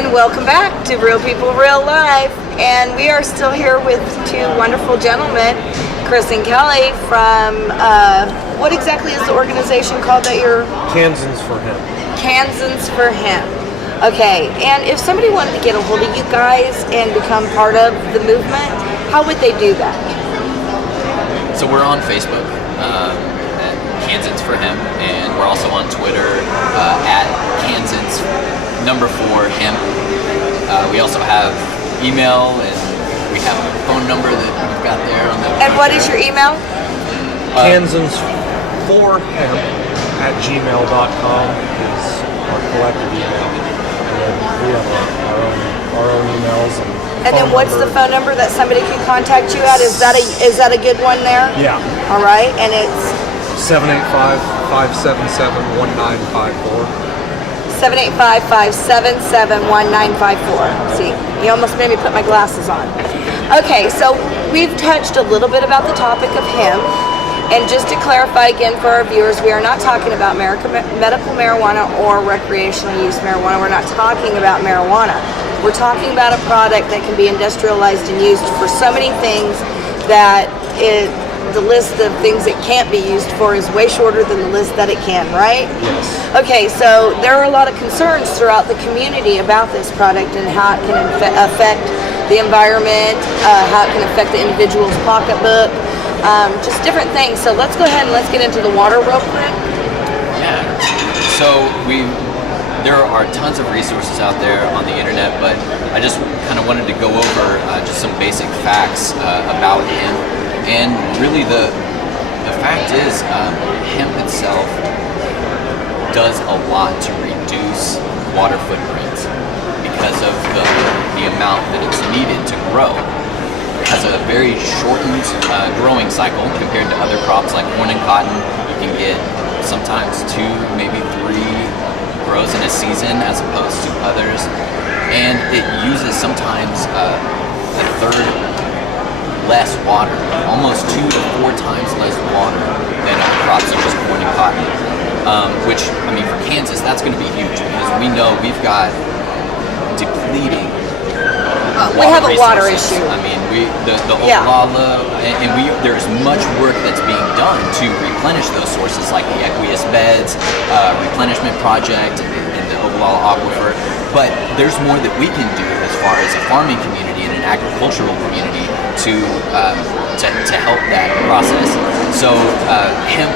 And welcome back to Real People, Real Life. And we are still here with two wonderful gentlemen, Chris and Kelly from, what exactly is the organization called that you're? Kansans for Hemp. Kansans for Hemp. Okay, and if somebody wanted to get a hold of you guys and become part of the movement, how would they do that? So we're on Facebook at Kansans for Hemp, and we're also on Twitter at Kansans #4 Hemp. We also have email, and we have a phone number that we've got there on the. And what is your email? Kansans4Hemp at gmail.com is our collective email. And then we have our own emails And then what's the phone number that somebody can contact you at? Is that a good one there? Yeah. All right, and it's 785-577-1954. 785-577-1954. See, you almost made me put my glasses on. Okay, so we've touched a little bit about the topic of hemp. And just to clarify again for our viewers, we are not talking about medical marijuana or recreational use marijuana. We're not talking about marijuana. We're talking about a product that can be industrialized and used for so many things that the list of things it can't be used for is way shorter than the list that it can, right? Yes. Okay, so there are a lot of concerns throughout the community about this product and how it can affect the environment, how it can affect the individual's pocketbook, just different things. So let's go ahead and let's get into the water real quick. Yeah. So there are tons of resources out there on the internet, but I just kind of wanted to go over just some basic facts about hemp. And really the fact is hemp itself does a lot to reduce water footprints because of the amount that it's needed to grow. It has a very shortened growing cycle compared to other crops like corn and cotton. You can get sometimes 2, maybe 3 grows in a season as opposed to others. And it uses sometimes a third less water, almost 2 to 4 times less water than other crops such as corn and cotton. Which, I mean, for Kansas, that's going to be huge because we know we've got depleting we have a water resources. issue. I mean, the Oglala, and there's much work that's being done to replenish those sources like the aqueous beds, replenishment project, and the Oglala aquifer. But there's more that we can do as far as a farming community and an agricultural community to help that process. So hemp,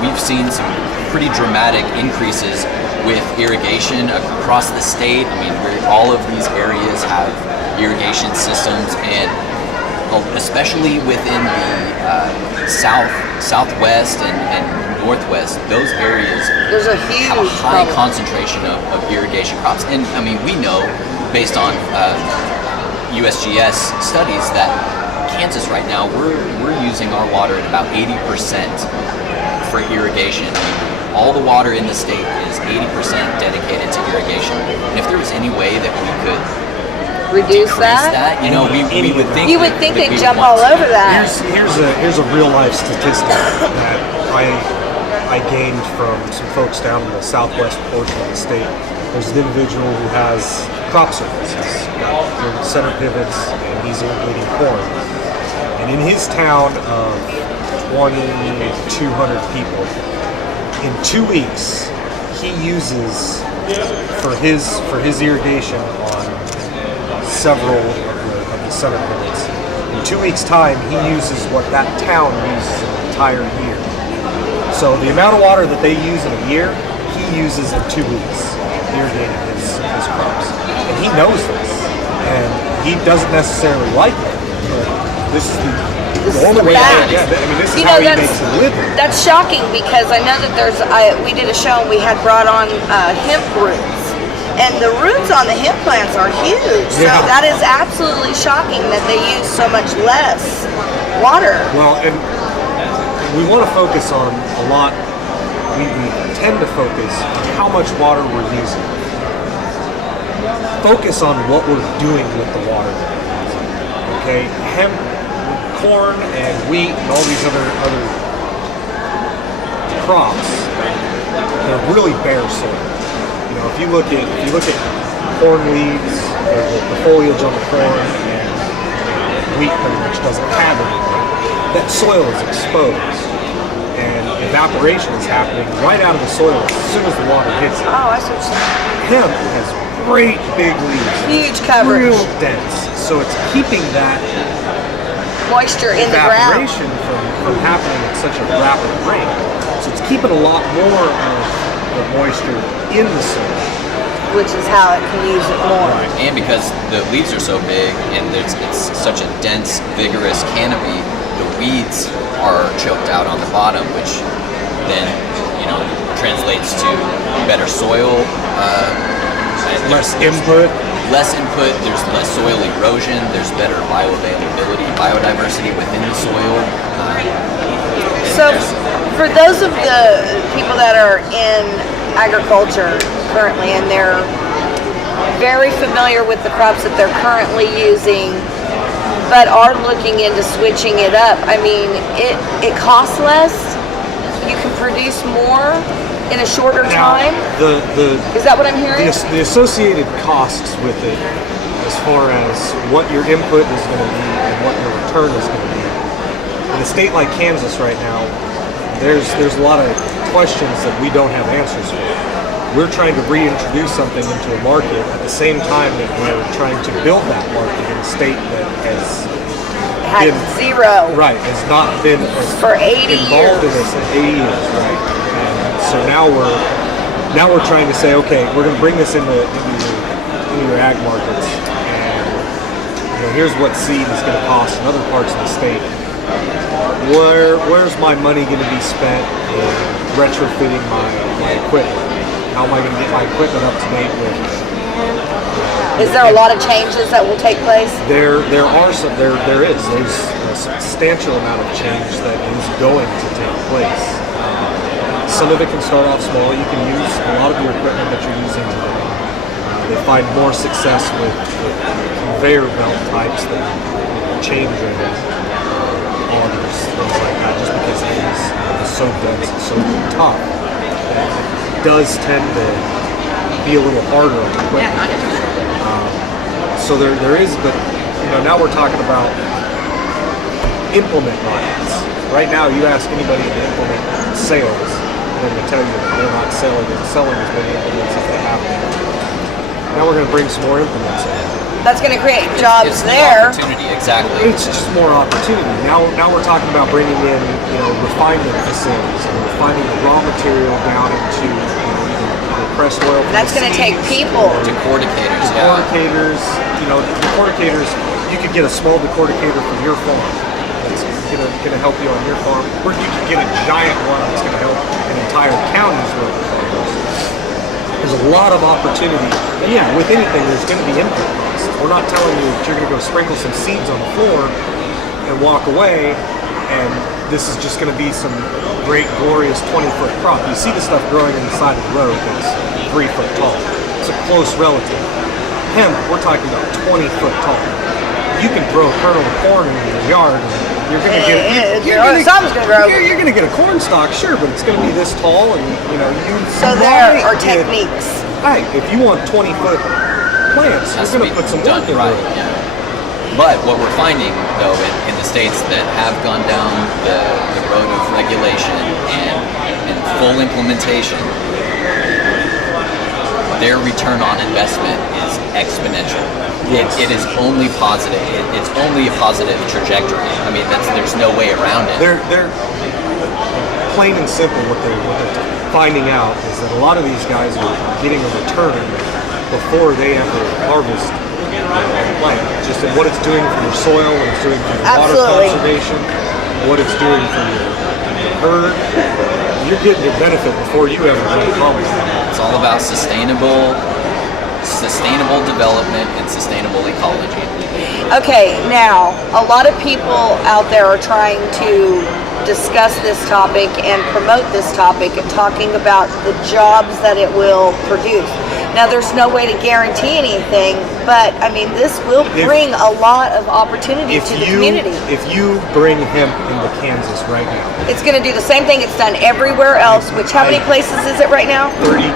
we've seen some pretty dramatic increases with irrigation across the state. I mean, all of these areas have irrigation systems, and especially within the southwest and northwest, those areas have a high concentration of irrigation crops. And I mean, we know based on USGS studies that Kansas right now, we're using our water at about 80% for irrigation. All the water in the state is 80% dedicated to irrigation. And if there was any way that we could reduce decrease that, we would think you would think they'd jump all over that. Here's a real life statistic that I gained from some folks down in the southwest portion of the state. There's an individual who has crop circles. He's got center pivots and he's irrigating corn. And in his town of 2,200 people, in 2 weeks, he uses for his irrigation on several of the center pivots. In 2 weeks' time, he uses what that town uses an entire year. So the amount of water that they use in a year, he uses in 2 weeks irrigating his crops, and he knows this, and he doesn't necessarily like it. But this is the only way. This is how he makes a living. That's shocking because I know that we did a show and we had brought on hemp roots, and the roots on the hemp plants are huge. So that is absolutely shocking that they use so much less water. Well, and we want to focus on a lot. We tend to focus on how much water we're using. Focus on what we're doing with the water that we're using. Okay, hemp, corn, and wheat, and all these other crops, they're really bare soil. If you look at corn leaves, the foliage on the corn, and wheat pretty much doesn't have it. That soil is exposed, and evaporation is happening right out of the soil as soon as the water hits it. Oh, I see what you're saying. Hemp has great big leaves. Huge coverage. Real dense. So it's keeping that Moisture in the ground. evaporation from happening at such a rapid rate. So it's keeping a lot more of the moisture in the soil. Which is how it can use it more. And because the leaves are so big and it's such a dense, vigorous canopy, the weeds are choked out on the bottom, which then, translates to better soil. Less input. Less input, there's less soil erosion, there's better bioavailability, biodiversity within the soil. So, for those of the people that are in agriculture currently and they're very familiar with the crops that they're currently using, but are looking into switching it up, I mean, it costs less, you can produce more in a shorter time. Is that what I'm hearing? The associated costs with it, as far as what your input is going to be and what your return is going to be. In a state like Kansas right now, there's a lot of questions that we don't have answers for. We're trying to reintroduce something into a market at the same time that we're trying to build that market in a state that has Had zero. Right, has not been For 80 involved years. in this in 80 years, right? And so now we're trying to say, okay, we're going to bring this into your ag markets, and here's what seed is going to cost in other parts of the state. Where's my money going to be spent in retrofitting my equipment? How am I going to get my equipment up to date with? Is there a lot of changes that will take place? There's a substantial amount of change that is going to take place. Some of it can start off small. You can use a lot of your equipment that you're using today. They find more success with conveyor belt types than chain driven augers, things like that, just because it is so dense and so tough. It does tend to be a little harder on the equipment. So there is, but now we're talking about implement markets. Right now, you ask anybody to implement sales, and they're going to tell you that they're not selling as many implements as they have been. Now we're going to bring some more implements in. That's going to create jobs It's there. opportunity, exactly. It's just more opportunity. Now we're talking about bringing in refinement facilities and refining the raw material down into either pressed oil. That's going to take people. Decorticators, Decorticators, decorticators. You could get a small decorticator from your farm that's going to help you on your farm, or you could get a giant one that's going to help an entire county's worth of farmers. There's a lot of opportunity, and yeah, with anything, there's going to be input costs. We're not telling you that you're going to go sprinkle some seeds on the floor and walk away, and this is just going to be some great, glorious 20-foot crop. You see the stuff growing on the side of the road that's 3 foot tall. It's a close relative. Hemp, we're talking about 20-foot tall. You can throw a kernel of corn into your yard, and you're going to get Something's going to grow. You're going to get a corn stalk, sure, but it's going to be this tall, and So there are techniques. Right, if you want 20-foot plants, you're going to put some work into it. Yeah. But what we're finding, though, in the states that have gone down the road of regulation and full implementation, their return on investment is exponential. Yes. It is only positive. It's only a positive trajectory. I mean, there's no way around it. They're plain and simple. What they're finding out is that a lot of these guys are getting a return before they ever harvest the plant. Just in what it's doing for your soil, what it's doing for your water conservation, what it's doing for your herd. You're getting your benefit before you ever get a problem. It's all about sustainable development and sustainable ecology. Okay, now, a lot of people out there are trying to discuss this topic and promote this topic and talking about the jobs that it will produce. Now, there's no way to guarantee anything, but I mean, this will bring a lot of opportunity to the community. If you bring hemp into Kansas right now, it's going to do the same thing it's done everywhere else, which how many places is it right now? 31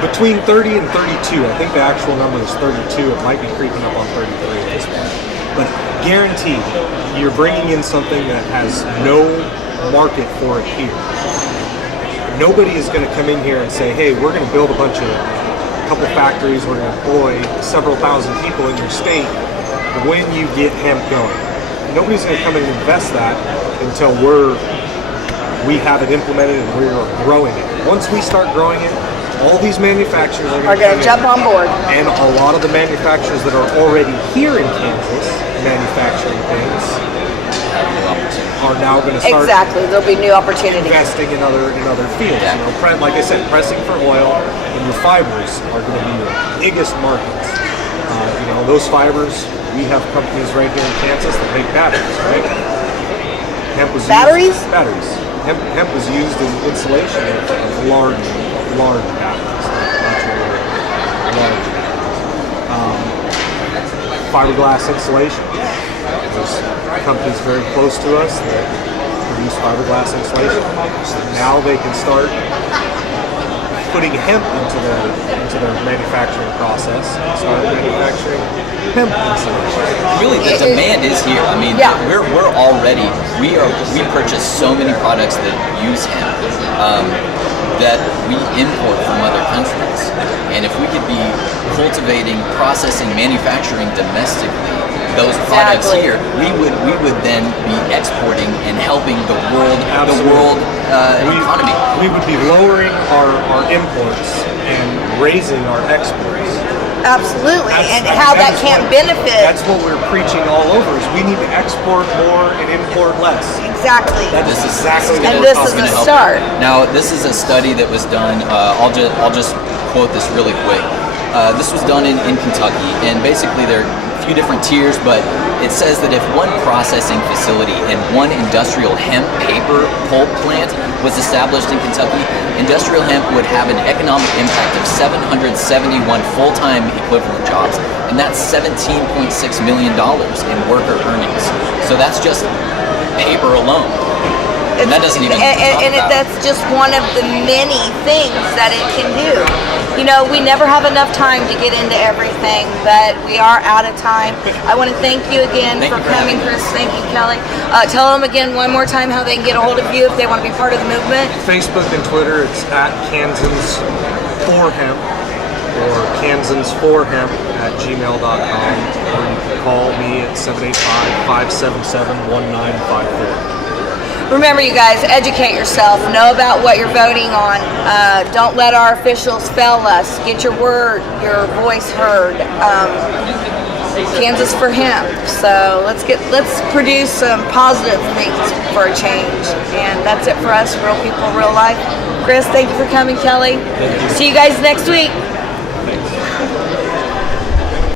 between 30 and 32. I think the actual number is 32. It might be creeping up on 33 at this point. But guaranteed, you're bringing in something that has no market for it here. Nobody is going to come in here and say, hey, we're going to build a couple factories, we're going to employ several thousand people in your state when you get hemp going. Nobody's going to come in and invest that until we have it implemented and we're growing it. Once we start growing it, all these manufacturers are going to jump on board. And a lot of the manufacturers that are already here in Kansas manufacturing things are now going to start There'll be new opportunities. investing in other fields. Yeah. You know, like I said, pressing for oil and your fibers are going to be your biggest markets. You know, those fibers, we have companies right here in Kansas that make batteries, right? Hemp was Batteries? Batteries. Hemp was used in insulation of large batteries. Large. Fiberglass insulation. There's companies very close to us that produce fiberglass insulation. Now they can start putting hemp into their manufacturing process. Start manufacturing hemp insulation. Really, the demand is here. I mean, we're already we purchase so many products that use hemp that we import from other countries, and if we could be cultivating, processing, manufacturing domestically those products here, we would then be exporting and helping the world economy. We would be lowering our imports and raising our exports. Absolutely, and how that can benefit. That's what we're preaching all over. Is we need to export more and import less. Exactly. This is exactly and this is a start. Now, this is a study that was done. I'll just quote this really quick. This was done in Kentucky, and basically there are a few different tiers, but it says that if one processing facility and one industrial hemp paper pulp plant was established in Kentucky, industrial hemp would have an economic impact of 771 full-time equivalent jobs, and that's $17.6 million in worker earnings. So that's just paper alone. And that doesn't even that's just one of the many things that it can do. You know, we never have enough time to get into everything, but we are out of time. I want to thank you again for coming, Chris. Thank you, Kelly. Tell them again one more time how they can get a hold of you if they want to be part of the movement. Facebook and Twitter, it's at Kansans for Hemp or Kansans4Hemp at gmail.com, or you can call me at 785-577-1954. Remember, you guys, educate yourself. Know about what you're voting on. Don't let our officials fail us. Get your word, your voice heard. Kansas for hemp. So let's produce some positive things for a change. And that's it for us, real people, real life. Chris, thank you for coming, Kelly. Thank you. See you guys next week.